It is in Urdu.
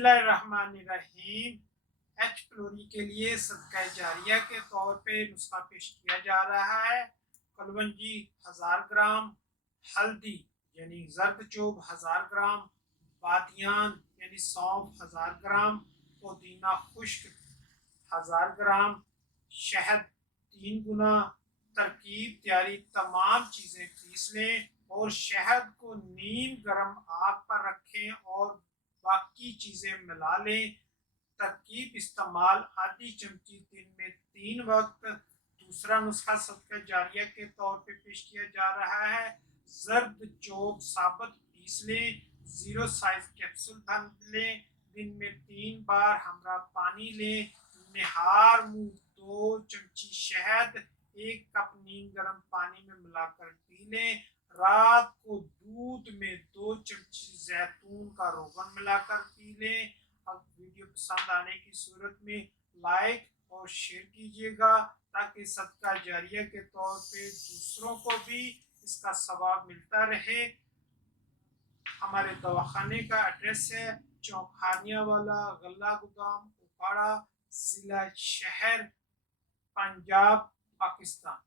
اللہ الرحمن الرحیم۔ ایچ پلوری کے لیے صدقہ جاریہ کے طور پہ نسخہ پیش کیا جا رہا ہے۔ کلونجی 1000 گرام، ہلدی یعنی زرد چوب 1000 گرام، بادیان یعنی سونف 1000 گرام، پودینہ خشک 1000 گرام، شہد 3 گنا۔ ترکیب تیاری: تمام چیزیں پیس لیں اور شہد کو نیم گرم آگ پر رکھیں اور باقی چیزیں ملا لیں۔ ترکیب استعمال: آدھی چمچی دن میں 3 وقت۔ دوسرا نسخہ صدقہ جاریہ کے طور پہ پیش کیا جا رہا ہے۔ زرد چوب ثابت پیس لیں، 0 سائز کیپسول بھر لیں، دن میں 3 بار ہمراہ پانی لیں۔ نہار منہ 2 چمچی شہد 1 کپ نیم گرم پانی میں ملا کر پی لیں۔ رات کو دودھ میں 2 چمچی زیتون کا روغن ملا کر پی لیں۔ اب ویڈیو پسند آنے کی صورت میں لائک اور شیئر کیجیے گا تاکہ صدقہ جاریہ کے طور پہ دوسروں کو بھی اس کا ثواب ملتا رہے۔ ہمارے دواخانے کا ایڈریس ہے چوکھانیہ والا غلہ گودام، اوکاڑہ، ضلع شہر، پنجاب، پاکستان۔